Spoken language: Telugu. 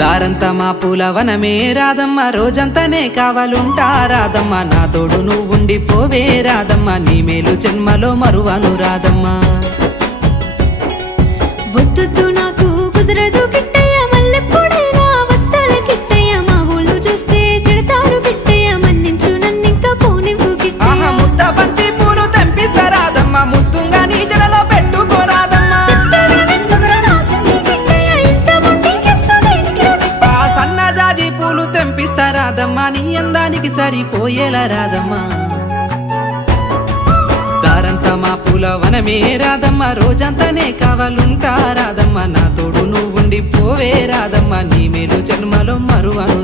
దారంతా మా పూలవనమే రాదమ్మ రోజంతానే కావాలుంటా రాదమ్మ. నా తోడు నువ్వుండి పోవే రాదమ్మ నీ మేలు జన్మలో మరువను రాదమ్మా. వద్దు నాకు కుదరదు పూలు తెంపిస్తా రాదమ్మా నీ అందానికి సరిపోయేలా రాదమ్మా దారంతా మా పూల వనమే రాదమ్మా రోజంతానే కావాలుంటా రాదమ్మా నా తోడు నువ్వుండి పోవే రాదమ్మా నీ మేలు జన్మలో మరువను